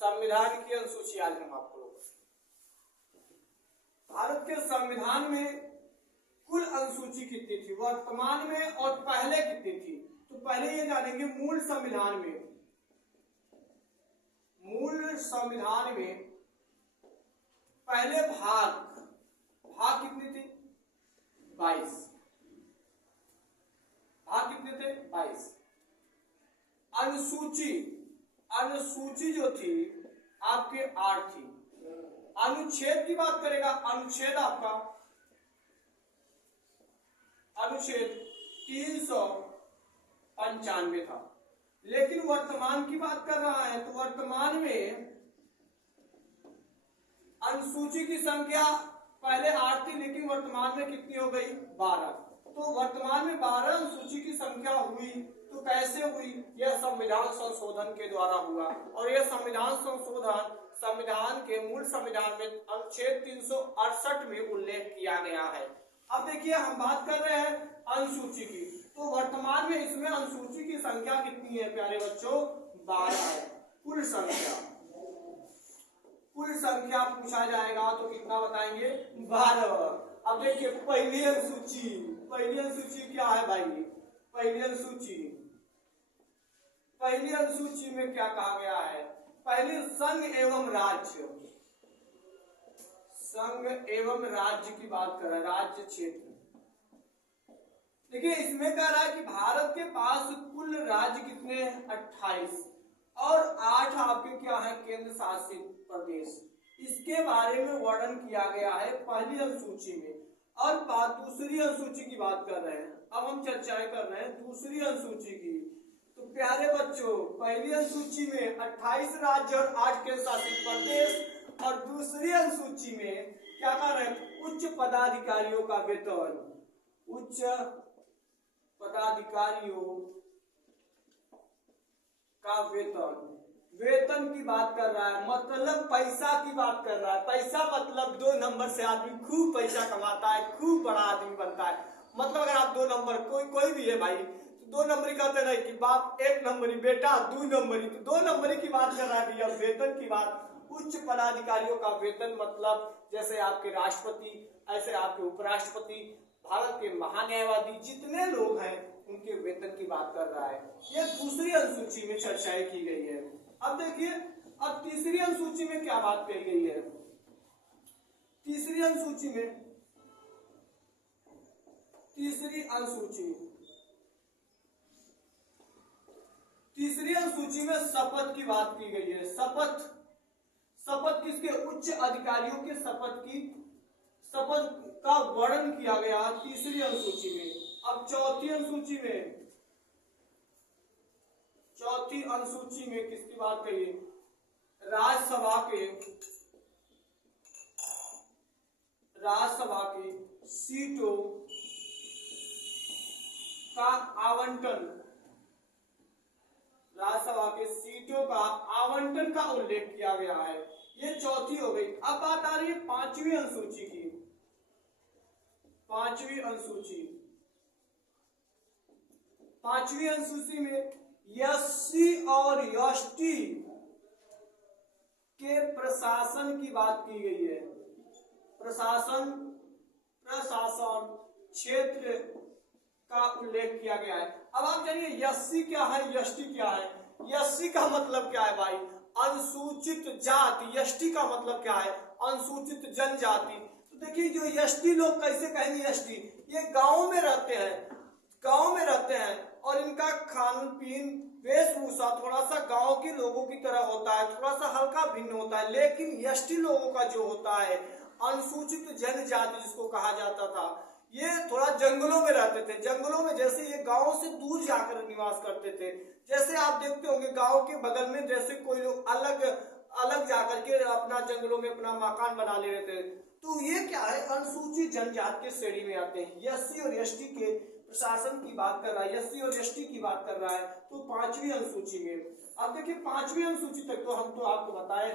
संविधान की अनुसूची आज हम आपको लोग भारत के संविधान में कुल अनुसूची कितनी थी वर्तमान में और पहले कितनी थी। तो पहले ये जानेंगे मूल संविधान में पहले भाग कितने थे 22 भाग कितने थे 22। अनुसूची जो थी आपके 8 थी। अनुच्छेद की बात करेगा, अनुच्छेद आपका अनुच्छेद 395 था। लेकिन वर्तमान की बात कर रहा है तो वर्तमान में अनुसूची की संख्या पहले 8 थी लेकिन वर्तमान में कितनी हो गई 12। तो वर्तमान में 12 अनुसूची की संख्या हुई। तो कैसे हुई? यह संविधान संशोधन के द्वारा हुआ और यह संविधान संशोधन संविधान के मूल संविधान में अनुच्छेद 368 में उल्लेख किया गया है। अब देखिए हम बात कर रहे हैं अनुसूची की। तो वर्तमान में इसमें अनुसूची की संख्या कितनी है प्यारे बच्चों 12 है। कुल संख्या पूछा जाएगा तो कितना बताएंगे 12। अब देखिए पहली अनुसूची क्या है भाई? पहली अनुसूची में क्या कहा गया है? पहले संघ एवं राज्य की बात कर रहा है, राज्य क्षेत्र। देखिए इसमें कह रहा है कि भारत के पास कुल राज्य कितने हैं 28 और 8 आपके क्या है केंद्र शासित प्रदेश। इसके बारे में वर्णन किया गया है पहली अनुसूची में। और दूसरी अनुसूची की बात कर रहे हैं। अब हम चर्चाएं कर रहे हैं दूसरी अनुसूची की। तो प्यारे बच्चों पहली अनुसूची में 28 राज्य और 8 केंद्र शासित प्रदेश और दूसरी अनुसूची में क्या कर रहे हैं उच्च पदाधिकारियों का वेतन की बात कर रहा है। मतलब पैसा की बात कर रहा है। पैसा मतलब 2 नंबर से आदमी खूब पैसा कमाता है, खूब बड़ा आदमी बनता है। मतलब अगर आप 2 नंबर कोई भी है भाई तो 2 नंबरी कहते नहीं कि बाप 1 नंबरी बेटा 2 नंबरी, तो 2 नंबरी की बात कर रहा है भैया। वेतन की बात उच्च पदाधिकारियों का वेतन मतलब जैसे आपके राष्ट्रपति, ऐसे आपके उपराष्ट्रपति, भारत के महान्यायवादी जितने लोग हैं उनके वेतन की बात कर रहा है। यह दूसरी अनुसूची में चर्चाएं की गई है। अब देखिए अब तीसरी अनुसूची में क्या बात कही गई है? तीसरी अनुसूची में शपथ की बात की गई है। शपथ किसके? उच्च अधिकारियों के शपथ का वर्णन किया गया तीसरी अनुसूची में। अब चौथी अनुसूची में किसकी बात करिए? राज्यसभा के सीटों का आवंटन का उल्लेख किया गया है। ये चौथी हो गई। अब बात आ रही है पांचवी अनुसूची की। पांचवी अनुसूची में एससी और एसटी के प्रशासन की बात की गई है। प्रशासन क्षेत्र का उल्लेख किया गया है। अब आप जानिए एससी क्या है एसटी क्या है। एससी का मतलब क्या है भाई? अनुसूचित जाति। एसटी का मतलब क्या है? अनुसूचित जनजाति। तो देखिए जो एसटी लोग कैसे कहेंगे एसटी? ये गांव में रहते हैं और इनका खान पीन वेशभूषा थोड़ा सा गांव के लोगों की तरह होता है, थोड़ा सा हल्का भिन्न होता है। लेकिन एसटी लोगों का जो होता है अनुसूचित जनजाति जिसको कहा जाता था, ये थोड़ा जंगलों में रहते थे। जंगलों में जैसे ये गांव से दूर जाकर निवास करते थे। जैसे आप देखते होंगे गांव के बगल में जैसे कोई लोग अलग जाकर के अपना जंगलों में अपना मकान बना ले रहे थे। तो ये क्या है अनुसूचित जनजाति के श्रेणी में आते हैं। एससी और एसटी के प्रशासन की बात कर रहा है, एससी और एसटी की बात कर रहा है। तो पांचवी अनुसूची में अब देखिए पांचवी अनुसूची तक तो हम तो आपको बताएं।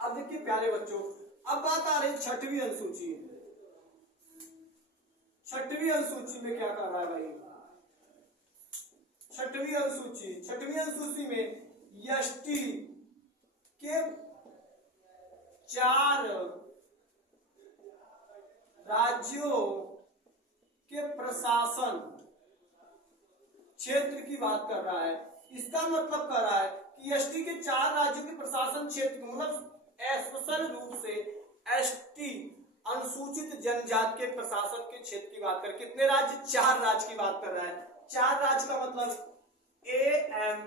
अब देखिए प्यारे बच्चों अब बात आ रही छठवीं अनुसूची। छठवीं अनुसूची में क्या कर रहा है भाई? छठवीं अनुसूची में एसटी के 4 राज्यों के प्रशासन क्षेत्र की बात कर रहा है। इसका मतलब कर रहा है कि एसटी के 4 राज्यों के प्रशासन क्षेत्र, मतलब स्पेशल रूप से एसटी अनुसूचित जनजाति के प्रशासन के क्षेत्र की बात कर। कितने राज्य? 4 राज्य की बात कर रहा है। 4 राज्य का मतलब एएम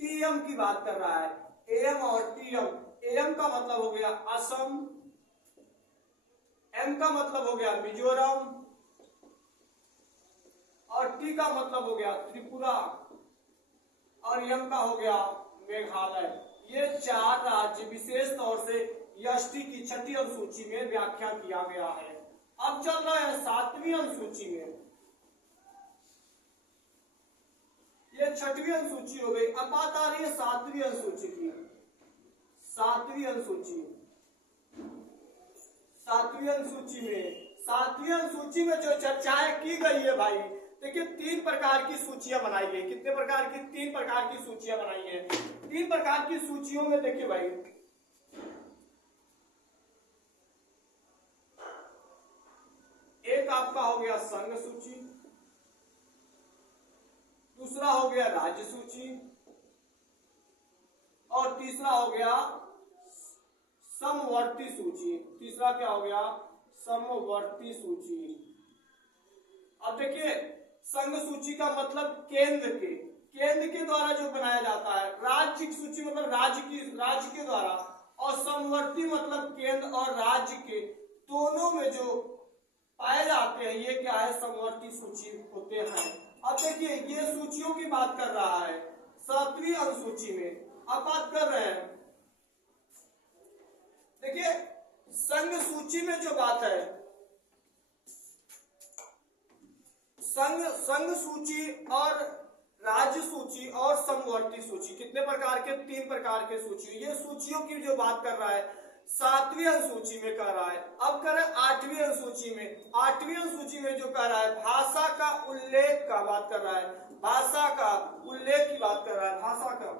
टीएम की बात कर रहा है। एएम और टीएम। एएम का मतलब हो गया असम, एम का मतलब हो गया मिजोरम और टी का मतलब हो गया त्रिपुरा और एम का हो गया मेघालय। ये 4 राज्य विशेष तौर से एसटी की 6ठी अनुसूची में व्याख्या किया गया है। अब चल रहा है 7वीं अनुसूची में। ये 6वीं अनुसूची हो गई। अब बात आ रही है 7वीं अनुसूची की। 7वीं अनुसूची, 7वीं अनुसूची में जो चर्चाएं की गई है भाई, देखिए 3 प्रकार की सूचियां बनाई गई। कितने प्रकार की? 3 प्रकार की सूचियां बनाई है। 3 प्रकार की सूचियों में देखिए भाई, एक आपका हो गया संघ सूची, दूसरा हो गया राज्य सूची और तीसरा हो गया समवर्ती सूची। तीसरा क्या हो गया? समवर्ती सूची। अब देखिए संघ सूची का मतलब केंद्र के द्वारा जो बनाया जाता है। राज्य की सूची मतलब राज्य के द्वारा, और समवर्ती मतलब केंद्र और राज्य के दोनों में जो पाए जाते हैं, ये क्या है? समवर्ती सूची होते हैं। अब देखिए ये सूचियों की बात कर रहा है 7वीं अनुसूची में। अब बात कर रहे हैं, देखिए संघ सूची में जो बात है, संघ सूची और राज्य सूची और समवर्ती सूची, कितने प्रकार के? 3 प्रकार के सूची। ये सूचियों की जो बात कर रहा है 7वीं अनुसूची में कर रहा है। अब कर 8वीं अनुसूची में। 8वीं अनुसूची में जो कर रहा है भाषा का उल्लेख का बात कर रहा है। भाषा का उल्लेख की बात कर रहा है। भाषा का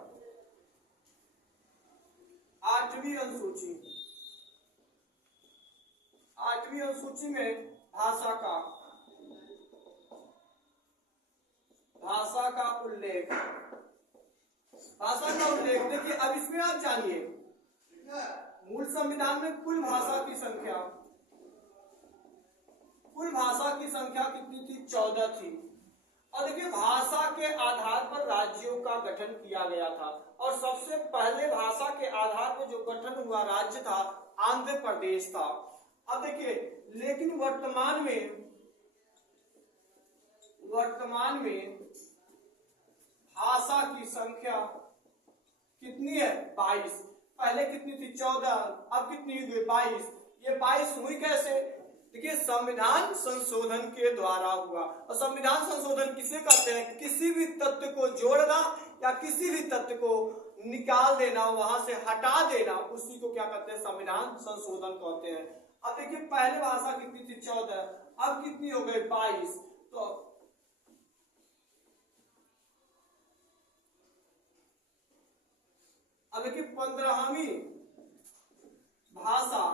8वीं अनुसूची, 8वीं अनुसूची में भाषा का उल्लेख, भाषा का उल्लेख। देखिए अब इसमें आप जानिए मूल संविधान में कुल भाषा की संख्या कितनी थी? 14 थी। और देखिए भाषा के आधार पर राज्यों का गठन किया गया था, और सबसे पहले भाषा के आधार पर जो गठन हुआ राज्य था आंध्र प्रदेश था। अब देखिए लेकिन वर्तमान में भाषा की संख्या कितनी है? 22। पहले कितनी थी? 14। अब कितनी हुई? 22। ये 22 हुई कैसे? देखिए संविधान संशोधन के द्वारा हुआ। और संविधान संशोधन किसे कहते हैं? किसी भी तत्व को जोड़ना या किसी भी तत्व को निकाल देना, वहां से हटा देना, उसी को क्या कहते हैं? संविधान संशोधन कहते हैं। अब देखिए पहले भाषा कितनी थी? 14। अब कितनी हो गई? 22। तो अब देखिए 15वीं भाषा,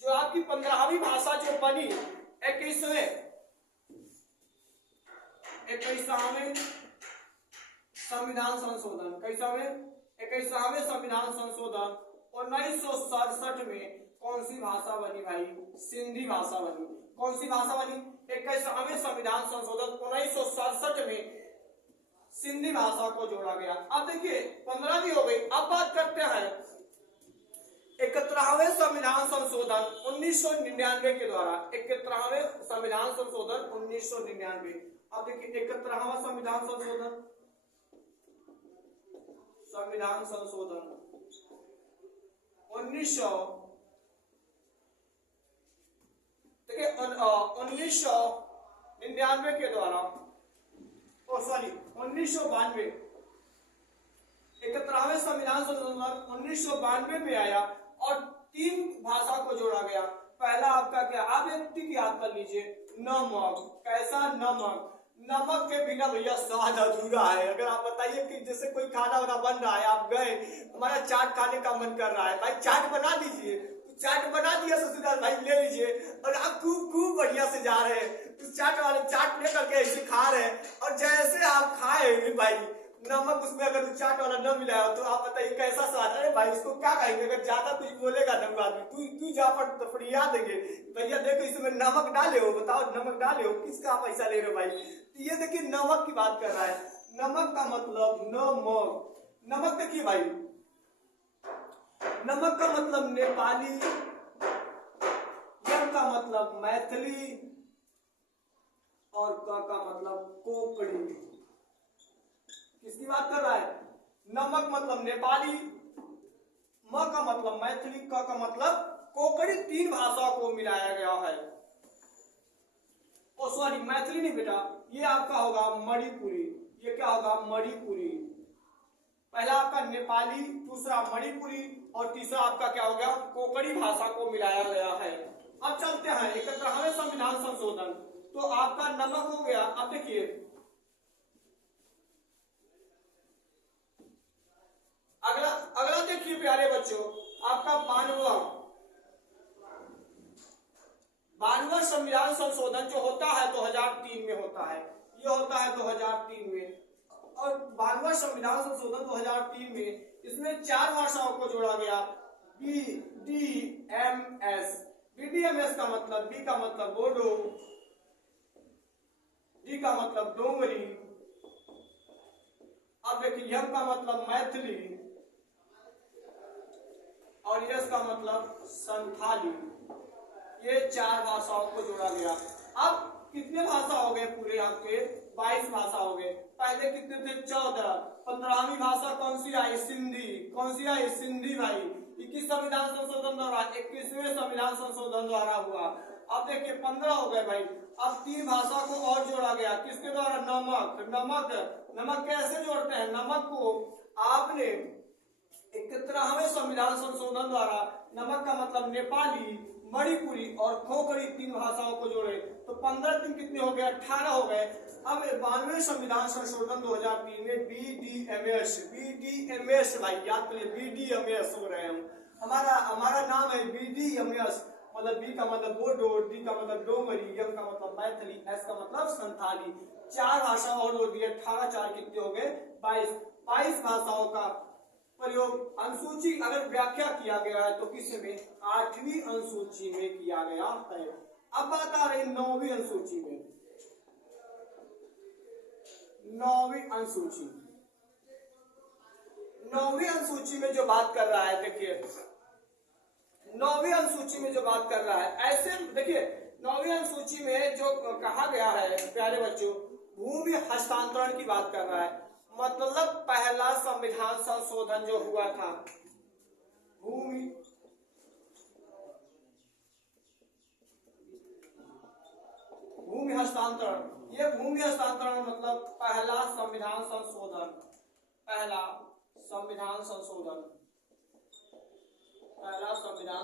जो आपकी 15वीं भाषा जो बनी 21वें संविधान संशोधन, 21वें संविधान संशोधन 1967 में कौन सी भाषा बनी भाई? सिंधी भाषा बनी। कौन सी भाषा बनी? 21वें संविधान संशोधन 1967 में सिंधी भाषा को जोड़ा गया। अब देखिए 15वीं हो गई। अब बात करते हैं 71वें संविधान संशोधन 1999 के द्वारा। 71वें संविधान संशोधन 1999। अब देखिए 71वां संविधान संशोधन 1999 के द्वारा, 1992। 71वें संविधान संशोधन 1992 में आया और 3 भाषा को जोड़ा गया। पहला आपका क्या? आप एक टिक याद कर लीजिए, नमक। कैसा? नमक। नमक के बिना भैया स्वाद अधूरा है। अगर आप बताइए कि जैसे कोई खाना वाना बन रहा है, आप गए, हमारा चाट खाने का मन कर रहा है, भाई चाट बना दीजिए, तो चाट बना दिया ससुराल भाई ले लीजिए, और आप खूब खूब बढ़िया से जा रहे हैं उस चाट वाले चाट लेकर के ऐसे खा रहे हैं, और जैसे आप खाए भाई नमक उसमें अगर चाट वाला न मिला हो तो आप बताइए कैसा स्वाद। अरे भाई इसको क्या कहेंगे, अगर ज्यादा कुछ बोलेगा ना आदमी, तू जा पर फरिया देंगे भैया देखो इसमें नमक डाले हो, बताओ नमक डाले हो, किसका पैसा ले रहे हो भाई। तो ये देखिए नमक की बात कर रहा है। नमक का मतलब नमक, नमक देखिए भाई, नमक का मतलब नेपाली, यम का मतलब मैथिली, और का मतलब कोंकणी। किसकी बात कर रहा है? नमक मतलब नेपाली, म का मतलब मैथिली, क का मतलब कोंकणी, तीन भाषाओं को मिलाया गया है। ओ सॉरी मैथिली नहीं बेटा, ये आपका होगा मणिपुरी। ये क्या होगा? मणिपुरी। पहला आपका नेपाली, दूसरा मणिपुरी, और तीसरा आपका क्या हो गया? कोंकणी भाषा को मिलाया गया है। अब चलते हैं 71वें संविधान संशोधन। तो आपका नमक हो गया। अब देखिए अगला अगला देखिए प्यारे बच्चों, आपका 92वां संविधान संशोधन जो होता है 2003 में होता है। ये होता है 2003 में, और 92वां संविधान संशोधन 2003 में इसमें 4 भाषाओं को जोड़ा गया। BDMS। BDMS का मतलब, बी का मतलब बोडो, डी का मतलब डोंगरी, अब देखिए यम का मतलब मैथिली, और यस का मतलब संथाली। ये 4 भाषाओं को जोड़ा गया। अब कितने भाषा हो गए पूरे? आपके 22 भाषा हो गए। पहले कितने थे? 14। 15वीं भाषा कौन सी आई? सिंधी। कौन सी आई? सिंधी भाई। 21 संविधान संशोधन द्वारा, 21वें संविधान संशोधन द्वारा हुआ। अब देखिए 15 हो गए भाई। अब 3 भाषा को और जोड़ा गया। किसके द्वारा? नमक। नमक कैसे जोड़ते हैं? नमक को आपने 71वें संविधान संशोधन द्वारा नमक का मतलब नेपाली, मणिपुरी और कोंकणी 3 भाषाओं को जोड़े तो 15 दिन कितने हो गए? 18 हो गए। अब 92वें संविधान संशोधन 2003 में बीडीएमएस भाई याद करिए, बीडीएमएस हो रहे हैं हम। हमारा नाम है बीडीएमएस, मतलब बी का मतलब बोडो, डी का मतलब डोंगरी, एम का मतलब मैथिली, एस का मतलब संथाली। 4 भाषा और जोड़ दिए। 18 4 कितने हो गए? 22 भाषाओं का प्रयोग अनुसूची अगर व्याख्या किया गया है तो किस में? 8वीं अनुसूची में किया गया है। अब बात आ रही 9वीं अनुसूची में। 9वीं अनुसूची, 9वीं अनुसूची में जो बात कर रहा है, देखिए 9वीं अनुसूची में जो बात कर रहा है, ऐसे देखिए 9वीं अनुसूची में जो कहा गया है प्यारे बच्चों, भूमि हस्तांतरण की बात कर रहा है। मतलब पहला संविधान संशोधन जो हुआ था, भूमि हस्तांतरण, ये भूमि हस्तांतरण मतलब पहला संविधान संशोधन, पहला संविधान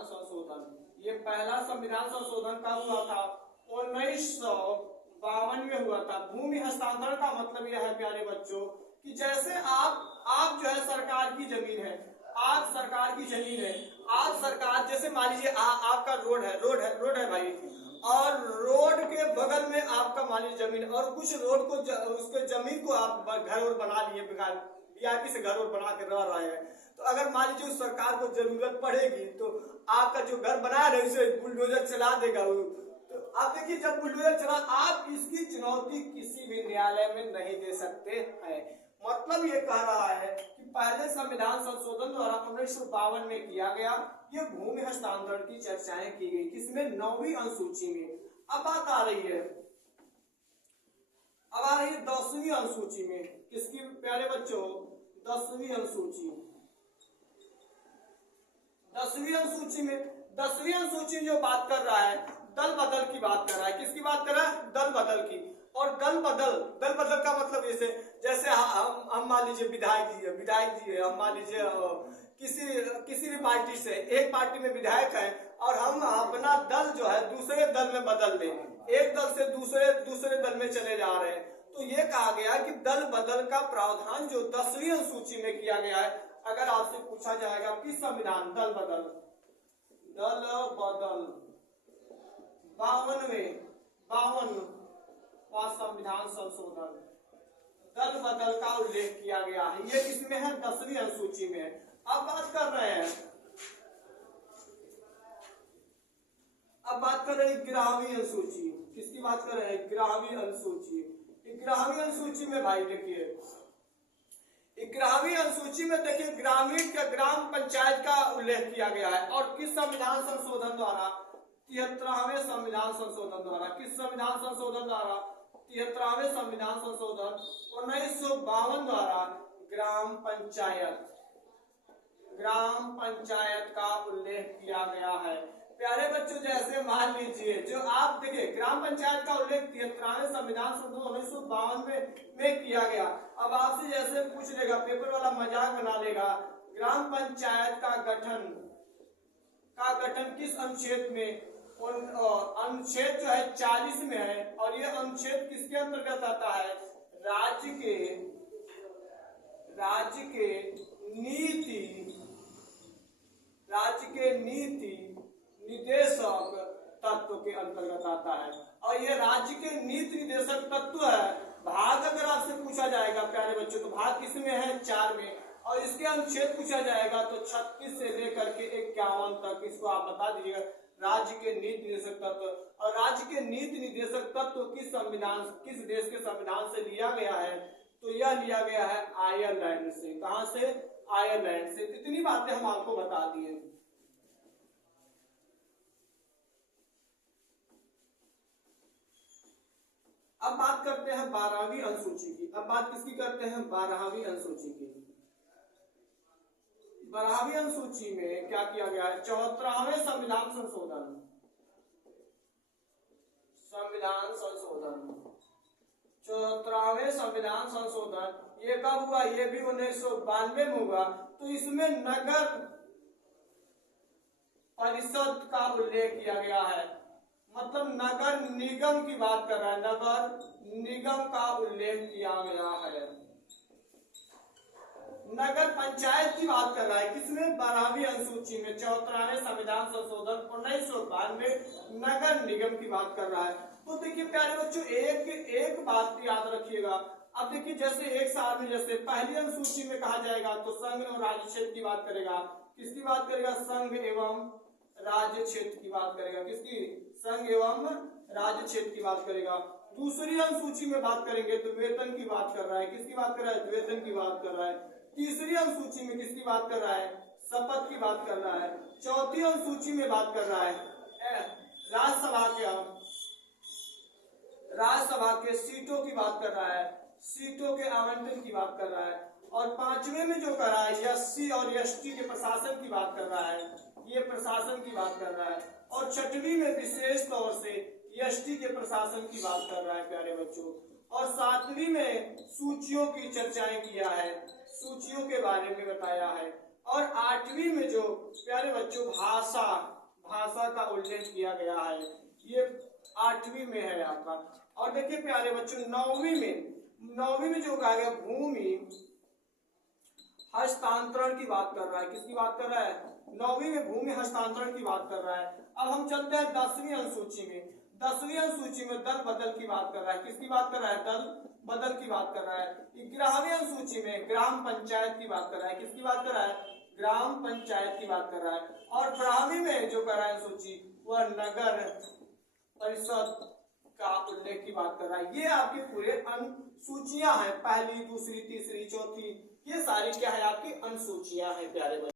संशोधन, ये पहला संविधान संशोधन कब हुआ था? 1952 में हुआ था। भूमि हस्तांतरण का मतलब यह है प्यारे बच्चों कि जैसे आप जो है सरकार की जमीन है, आज सरकार की जमीन है, आज सरकार जैसे मान लीजिए आपका रोड है भाई, और रोड के बगल में आपका मान लीजिए जमीन, और कुछ रोड को उसके जमीन को आप घर और बना लिए, वीआईपी से घर और बना के रह रहे हैं। तो अगर मान लीजिए उस सरकार को जरूरत पड़ेगी तो आपका जो घर बनाया है उसे बुलडोजर चला देगा। तो आप देखिए जब बुलडोजर चला, आप इसकी चुनौती किसी भी न्यायालय में नहीं दे सकते हैं। मतलब ये कह रहा है कि पहले संविधान संशोधन द्वारा 1952 में किया गया, ये भूमि हस्तांतरण की चर्चाएं की गई, किसमें? 9वीं अनुसूची में। अब बात आ रही है, अब आ रही है 10वीं अनुसूची में। किसकी प्यारे बच्चों? 10वीं अनुसूची। 10वीं अनुसूची में, 10वीं अनुसूची जो बात कर रहा है, दल बदल की बात कर रहा है। किसकी बात कर रहा है? दल बदल की। और दल बदल का मतलब जैसे हम मान लीजिए विधायक जी है, हम मान लीजिए किसी भी पार्टी से, एक पार्टी में विधायक है और हम अपना दल जो है दूसरे दल में बदल दें, एक दल से दूसरे दल में चले जा रहे हैं, तो तो ये कहा गया कि दल बदल का प्रावधान जो 10वीं अनुसूची में किया गया है। अगर आपसे पूछा जाएगा कि संविधान दल बदल 52वां संविधान संशोधन दल बदल का उल्लेख किया गया है, ये किसमें है? 10वीं अनुसूची में। अब बात कर रहे हैं 11वीं अनुसूची। किसकी बात कर रहे हैं? 11वीं अनुसूची। 11वीं अनुसूची में भाई देखिए, 11वीं अनुसूची में देखिए ग्रामीण का ग्राम पंचायत का उल्लेख किया गया है। और किस संविधान संशोधन द्वारा? 73वें संविधान संशोधन द्वारा। किस संविधान संशोधन द्वारा? 73वें संविधान संशोधन 1952 द्वारा ग्राम पंचायत का उल्लेख किया गया है। प्यारे बच्चों, जैसे मान लीजिए जो आप देखिए ग्राम पंचायत का उल्लेख 73वें संविधान संशोधन 1952 में किया गया। अब आपसे जैसे पूछ लेगा, पेपर वाला मजाक बना लेगा, ग्राम पंचायत का गठन किस अनुच्छेद में? अनुच्छेद जो है 40 में है। और ये अनुच्छेद किसके अंतर्गत आता है? राज्य के नीति निदेशक तत्व के अंतर्गत आता है। और ये राज्य के नीति निदेशक तत्व है। भाग अगर आपसे पूछा जाएगा प्यारे बच्चों, तो भाग किसमें है? 4 में। और इसके अनुच्छेद पूछा जाएगा तो 36 से लेकर के 51 तक इसको आप बता दीजिएगा, राज्य के नीति निदेशक तत्व। और राज्य के नीति निदेशक तत्व किस देश के संविधान से लिया गया है? तो यह लिया गया है आयरलैंड से। कहां से? आयरलैंड से। इतनी बातें हम आपको बता दिए। अब बात करते हैं 12वीं अनुसूची की। अब बात किसकी करते हैं? 12वीं अनुसूची की। 12वीं अनुसूची में क्या किया गया है? 74वें संविधान संशोधन 74वें संविधान संशोधन ये कब हुआ? ये भी 1992 में हुआ। तो इसमें नगर परिषद का उल्लेख किया गया है, मतलब नगर निगम की बात कर रहा है, नगर निगम का उल्लेख किया गया है। नगर पंचायत की बात कर रहा है किसमें? 12वीं अनुसूची में 74वें संविधान संशोधन 1992 नगर निगम की बात कर रहा है। तो देखिए प्यारे बच्चों, एक बात याद रखिएगा। अब देखिए जैसे एक साल में जैसे पहली अनुसूची में कहा जाएगा तो संघ और राज्य क्षेत्र की बात करेगा। किसकी बात करेगा? संघ एवं राज्य क्षेत्र की बात करेगा। किसकी? संघ एवं राज्य क्षेत्र की बात करेगा। दूसरी अनुसूची में बात करेंगे तो वेतन की बात कर रहा है। किसकी बात कर रहा है? वेतन की बात कर रहा है। तीसरी अनुसूची में किसकी बात कर रहा है? शपथ की बात कर रहा है। चौथी अनुसूची में बात कर रहा है राज्यसभा के सीटों की बात कर रहा है, सीटों के आवंटन की बात कर रहा है। और 5वें में जो कर रहा है एससी और एसटी के प्रशासन की बात कर रहा है, ये प्रशासन की बात कर रहा है। और 6वीं में विशेष तौर से एसटी के प्रशासन की बात कर रहा है प्यारे बच्चों। और 7वीं में सूचियों की चर्चाएं किया है, सूचियों के बारे में बताया है। और 8वीं में जो प्यारे बच्चों भाषा का उल्लेख किया गया है, ये 8वीं में है आपका। और देखिए प्यारे बच्चों 9वीं में जो कहा गया भूमि हस्तांतरण की बात कर रहा है। किसकी बात कर रहा है? 9वीं में भूमि हस्तांतरण की बात कर रहा है। अब हम चलते हैं 10वीं अनुसूची में। 10वीं अनुसूची में दल बदल की बात कर रहा है। किसकी बात कर रहा है? दल बदल की बात कर रहा है। 11वीं अनुसूची में ग्राम पंचायत की बात कर रहा है। किसकी बात कर रहा है? ग्राम पंचायत की बात कर रहा है। और 12वीं में जो कर रहा है अनुसूची वह नगर परिषद का उल्लेख की बात कर रहा है। ये आपके पूरे अनुसूचियां हैं, पहली, दूसरी, तीसरी, चौथी, ये सारी क्या है? आपकी अनुसूचियां हैं प्यारे बच्चों।